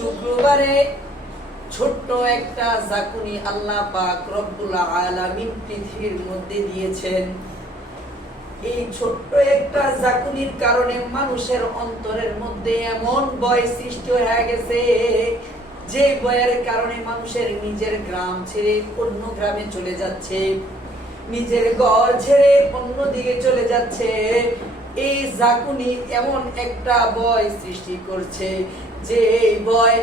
শুক্রবারে ছোট্ট একটা জাকুনি আল্লাহ পাক রব্বুল আলামিন পৃথিবীর মধ্যে দিয়েছেন। এই ছোট্ট একটা জাকুনির কারণে মানুষের অন্তরের মধ্যে এমন ভয় সৃষ্টি হয়ে গেছে, যে ভয়ের কারণে মানুষের নিজের গ্রাম ছেড়ে অন্য গ্রামে চলে যাচ্ছে, নিজের ঘর ছেড়ে অন্য দিকে চলে যাচ্ছে। এই জাকুনি এমন একটা ভয় সৃষ্টি করছে যে এই ভয়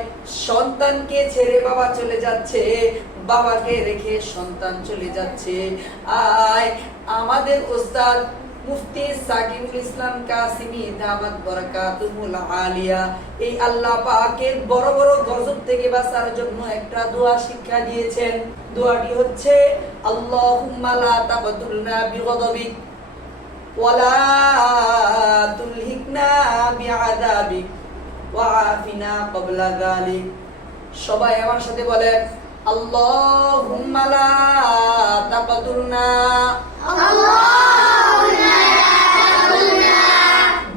সন্তানকে ছেড়ে বাবা চলে যাচ্ছে, বাবাকে রেখে সন্তান চলে যাচ্ছে। আয়, আমাদের ওস্তাদ মুফতি সাকিবুল ইসলাম কাসিমি দামাত বরাকাতুহুল আলিয়া, এই আল্লাহ পাকের বড় বড় গজব থেকে বাঁচার জন্য একটা দোয়া শিক্ষা দিয়েছেন। দোয়াটি হচ্ছে, আল্লাহুম্মা লা তাবদুলনা বিগদাবিক ওয়ালা তুলহিকনা বিআযাবিক ওয়াআফিনা ক্বাবলা যালিক সবাই আমার সাথে বলেন আল্লাহুম্মা লা তাবদুলনা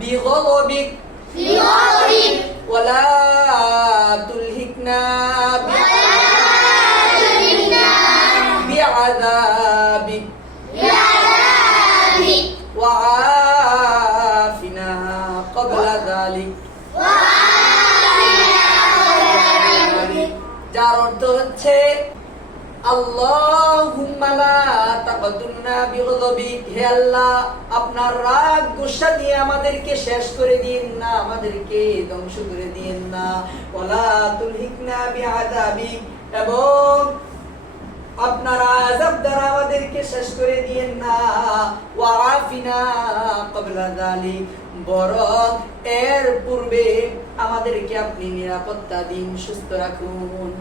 بغضبك ولا تلهكنا بعذابك وعافنا যার অর্থ হচ্ছে আপনার রাগ গুসা দিয়ে আমাদেরকে শেষ করে দিন না, আমাদেরকে ধ্বংস করে দিন না। ওয়ালা তুলহিকনা বিআযাবিক এবং আপনার আযাব দ্বারা আমাদেরকে শেষ করে দিয়েন না। যালিক এর পূর্বে আমাদেরকে আপনি নিরাপত্তা দিন সুস্থ রাখুন।